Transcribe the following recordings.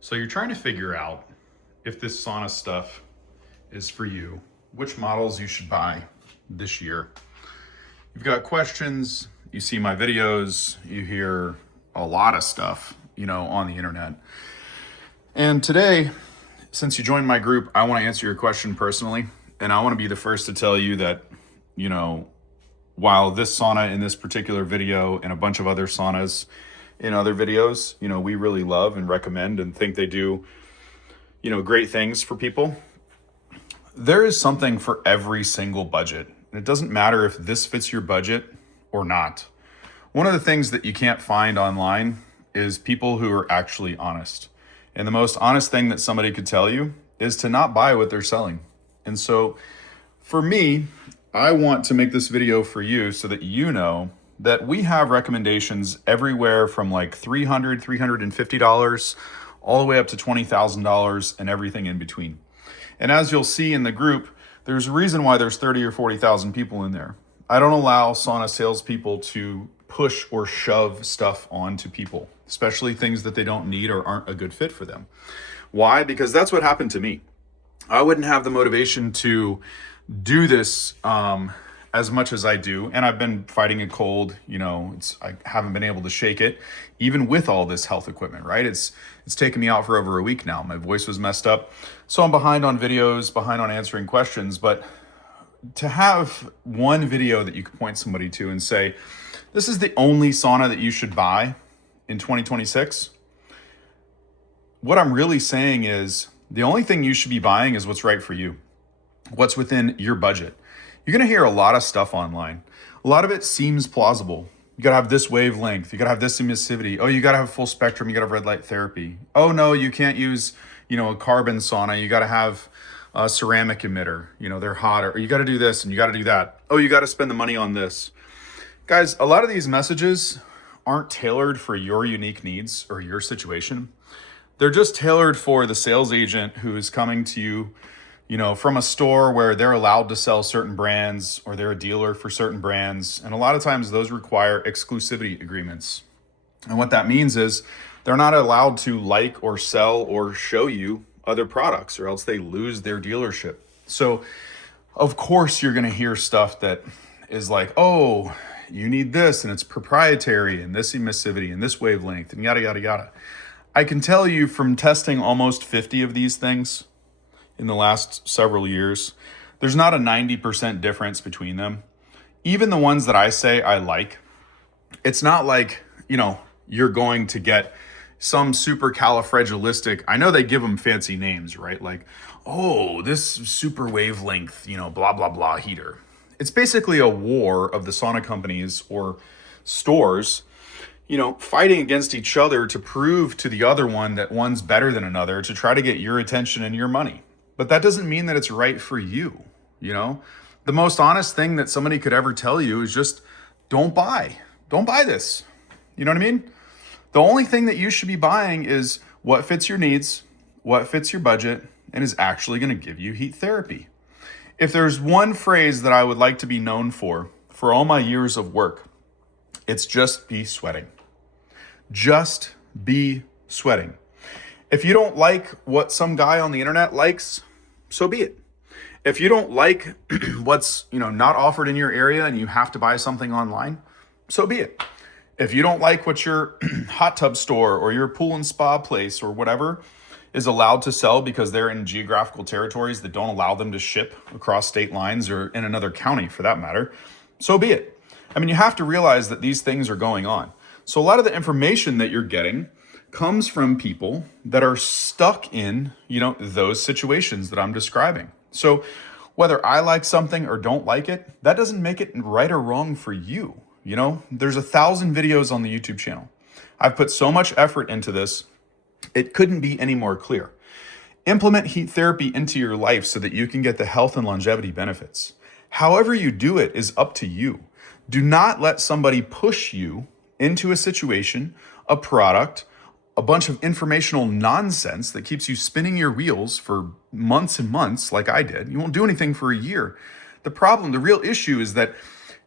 So you're trying to figure out if this sauna stuff is for you, which models you should buy this year. You've got questions, you see my videos, you hear a lot of stuff, on the internet. And today, since you joined my group, I want to answer your question personally. And I want to be the first to tell you that, while this sauna in this particular video and a bunch of other saunas in other videos, we really love and recommend and think they do, great things for people. There is something for every single budget. And it doesn't matter if this fits your budget or not. One of the things that you can't find online is people who are actually honest. And the most honest thing that somebody could tell you is to not buy what they're selling. And so for me, I want to make this video for you so that you know that we have recommendations everywhere from like $300, $350, all the way up to $20,000 and everything in between. And as you'll see in the group, there's a reason why there's 30 or 40,000 people in there. I don't allow sauna salespeople to push or shove stuff onto people, especially things that they don't need or aren't a good fit for them. Why? Because that's what happened to me. I wouldn't have the motivation to do this as much as I do. And I've been fighting a cold, I haven't been able to shake it, even with all this health equipment, right? It's taken me out for over a week now. My voice was messed up. So I'm behind on videos, behind on answering questions. But to have one video that you could point somebody to and say, this is the only sauna that you should buy in 2026. What I'm really saying is the only thing you should be buying is what's right for you, what's within your budget. You're going to hear a lot of stuff online. A lot of it seems plausible. You got to have this wavelength. You got to have this emissivity. Oh, you got to have full spectrum. You got to have red light therapy. Oh, no, you can't use, a carbon sauna. You got to have a ceramic emitter. They're hotter. Or you got to do this and you got to do that. Oh, you got to spend the money on this. Guys, a lot of these messages aren't tailored for your unique needs or your situation. They're just tailored for the sales agent who is coming to you, from a store where they're allowed to sell certain brands or they're a dealer for certain brands. And a lot of times those require exclusivity agreements. And what that means is they're not allowed to like or sell or show you other products or else they lose their dealership. So of course you're going to hear stuff that is like, oh, you need this and it's proprietary and this emissivity and this wavelength and yada, yada, yada. I can tell you from testing almost 50 of these things in the last several years, there's not a 90% difference between them. Even the ones that I say I like, it's not like, you're going to get some supercalifragilistic, I know they give them fancy names, right? Like, oh, this super wavelength, blah, blah, blah heater. It's basically a war of the sauna companies or stores, fighting against each other to prove to the other one that one's better than another to try to get your attention and your money. But that doesn't mean that it's right for you, The most honest thing that somebody could ever tell you is just don't buy this. You know what I mean? The only thing that you should be buying is what fits your needs, what fits your budget, and is actually going to give you heat therapy. If there's one phrase that I would like to be known for all my years of work, it's just be sweating. Just be sweating. If you don't like what some guy on the internet likes, so be it. If you don't like what's, not offered in your area and you have to buy something online, so be it. If you don't like what your hot tub store or your pool and spa place or whatever is allowed to sell because they're in geographical territories that don't allow them to ship across state lines or in another county for that matter, so be it. I mean, you have to realize that these things are going on. So a lot of the information that you're getting comes from people that are stuck in, those situations that I'm describing. So whether I like something or don't like it, that doesn't make it right or wrong for you. There's 1,000 videos on the YouTube channel. I've put so much effort into this. It couldn't be any more clear. Implement heat therapy into your life so that you can get the health and longevity benefits. However you do it is up to you. Do not let somebody push you into a situation, a product, a bunch of informational nonsense that keeps you spinning your wheels for months and months like I did. You won't do anything for a year. The real issue is that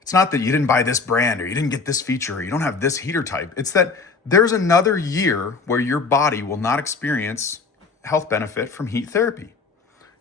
it's not that you didn't buy this brand or you didn't get this feature or you don't have this heater type. It's that there's another year where your body will not experience health benefit from heat therapy.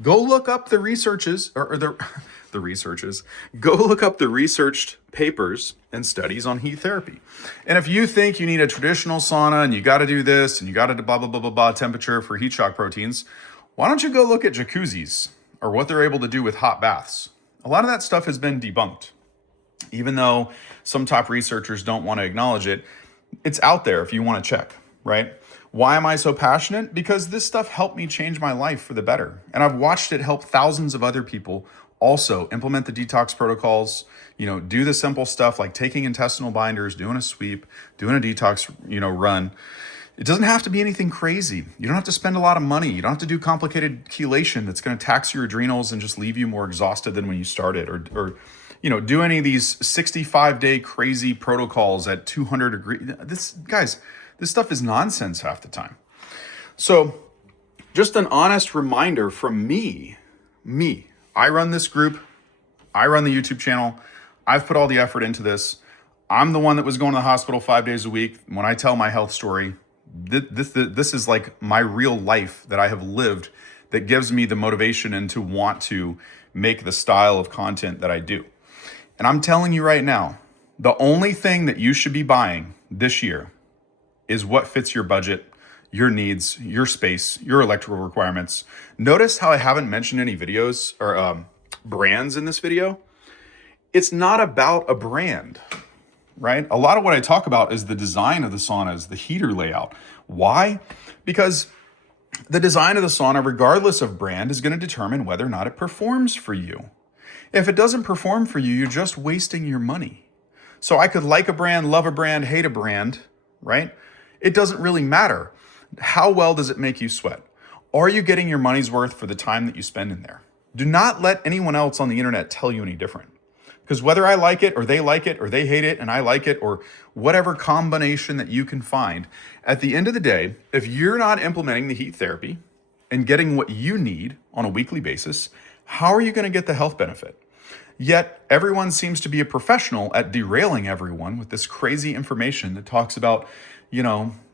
Go look up the researches or the researches. Go look up the researched papers and studies on heat therapy. And if you think you need a traditional sauna and you got to do this and you got to blah blah blah blah blah temperature for heat shock proteins, why don't you go look at jacuzzis or what they're able to do with hot baths? A lot of that stuff has been debunked. Even though some top researchers don't want to acknowledge it, it's out there if you want to check, right? Why am I so passionate? Because this stuff helped me change my life for the better. And I've watched it help thousands of other people also implement the detox protocols, do the simple stuff like taking intestinal binders, doing a sweep, doing a detox, run. It doesn't have to be anything crazy. You don't have to spend a lot of money. You don't have to do complicated chelation that's going to tax your adrenals and just leave you more exhausted than when you started, or do any of these 65-day crazy protocols at 200 degrees. This stuff is nonsense half the time. So just an honest reminder from me, I run this group. I run the YouTube channel. I've put all the effort into this. I'm the one that was going to the hospital 5 days a week. When I tell my health story, this is like my real life that I have lived that gives me the motivation and to want to make the style of content that I do. And I'm telling you right now, the only thing that you should be buying this year is what fits your budget, your needs, your space, your electrical requirements. Notice how I haven't mentioned any videos or brands in this video. It's not about a brand, right? A lot of what I talk about is the design of the saunas, the heater layout. Why? Because the design of the sauna, regardless of brand, is going to determine whether or not it performs for you. If it doesn't perform for you, you're just wasting your money. So I could like a brand, love a brand, hate a brand, right? It doesn't really matter. How well does it make you sweat? Are you getting your money's worth for the time that you spend in there? Do not let anyone else on the internet tell you any different. Because whether I like it or they hate it and I like it, or whatever combination that you can find, at the end of the day, if you're not implementing the heat therapy and getting what you need on a weekly basis, how are you going to get the health benefit? Yet everyone seems to be a professional at derailing everyone with this crazy information that talks about,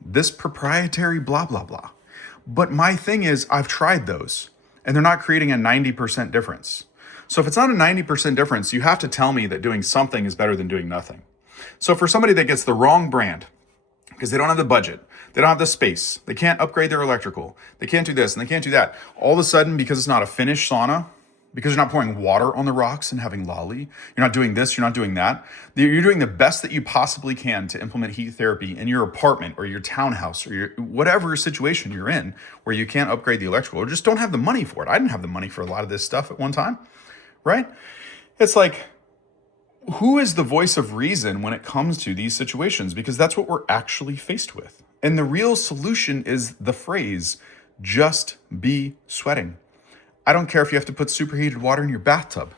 this proprietary blah, blah, blah. But my thing is, I've tried those and they're not creating a 90% difference. So if it's not a 90% difference, you have to tell me that doing something is better than doing nothing. So for somebody that gets the wrong brand, because they don't have the budget, they don't have the space, they can't upgrade their electrical, they can't do this and they can't do that, all of a sudden, because it's not a finished sauna, because you're not pouring water on the rocks and having lolly, you're not doing this, you're not doing that, you're doing the best that you possibly can to implement heat therapy in your apartment or your townhouse or your whatever situation you're in where you can't upgrade the electrical or just don't have the money for it. I didn't have the money for a lot of this stuff at one time, right? It's like, who is the voice of reason when it comes to these situations? Because that's what we're actually faced with. And the real solution is the phrase, just be sweating. I don't care if you have to put superheated water in your bathtub.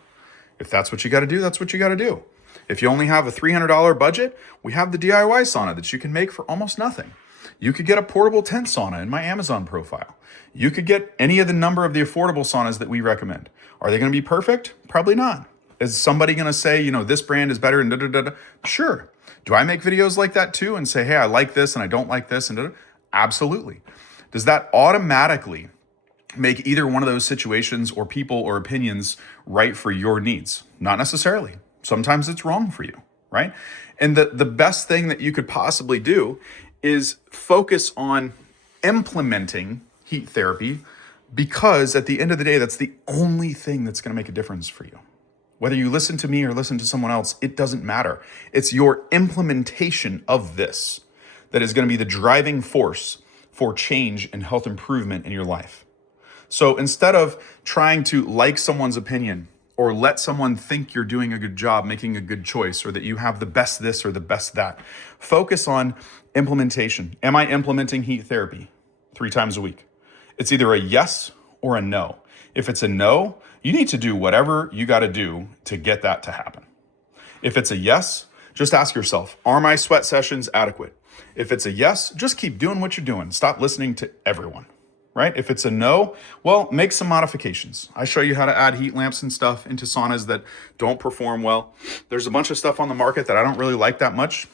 If that's what you got to do, that's what you got to do. If you only have a $300 budget, we have the DIY sauna that you can make for almost nothing. You could get a portable tent sauna in my Amazon profile. You could get any of the number of the affordable saunas that we recommend. Are they going to be perfect? Probably not. Is somebody going to say, this brand is better and da-da-da-da? Sure. Do I make videos like that too and say, hey, I like this and I don't like this and da-da? Absolutely. Does that automatically make either one of those situations or people or opinions right for your needs? Not necessarily. Sometimes it's wrong for you, right? And the best thing that you could possibly do is focus on implementing heat therapy, because at the end of the day, that's the only thing that's going to make a difference for you. Whether you listen to me or listen to someone else, it doesn't matter. It's your implementation of this that is going to be the driving force for change and health improvement in your life. So instead of trying to like someone's opinion or let someone think you're doing a good job, making a good choice, or that you have the best this or the best that, focus on implementation. Am I implementing heat therapy 3 times a week? It's either a yes or a no. If it's a no, you need to do whatever you got to do to get that to happen. If it's a yes, just ask yourself, are my sweat sessions adequate? If it's a yes, just keep doing what you're doing. Stop listening to everyone, right? If it's a no, well, make some modifications. I show you how to add heat lamps and stuff into saunas that don't perform well. There's a bunch of stuff on the market that I don't really like that much,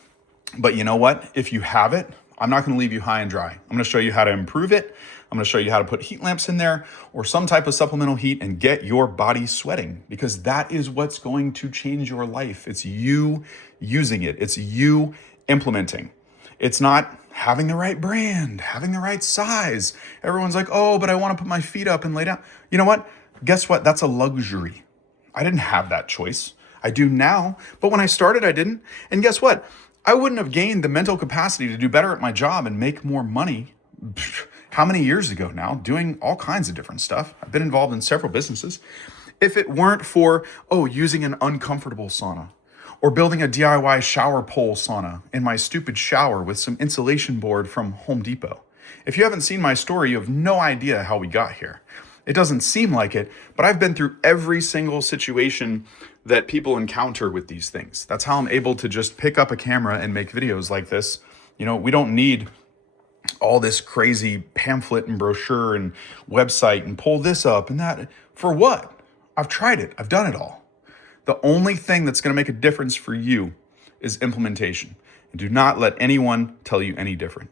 but you know what? If you have it, I'm not going to leave you high and dry. I'm going to show you how to improve it. I'm going to show you how to put heat lamps in there or some type of supplemental heat and get your body sweating, because that is what's going to change your life. It's you using it. It's you implementing. It's not having the right brand, having the right size. Everyone's like, oh, but I want to put my feet up and lay down. You know what? Guess what? That's a luxury. I didn't have that choice. I do now, but when I started, I didn't. And guess what? I wouldn't have gained the mental capacity to do better at my job and make more money. How many years ago now, doing all kinds of different stuff. I've been involved in several businesses. If it weren't for, using an uncomfortable sauna or building a DIY shower pole sauna in my stupid shower with some insulation board from Home Depot. If you haven't seen my story, you have no idea how we got here. It doesn't seem like it, but I've been through every single situation that people encounter with these things. That's how I'm able to just pick up a camera and make videos like this. We don't need all this crazy pamphlet and brochure and website and pull this up and that. For what? I've tried it. I've done it all. The only thing that's going to make a difference for you is implementation. And do not let anyone tell you any different.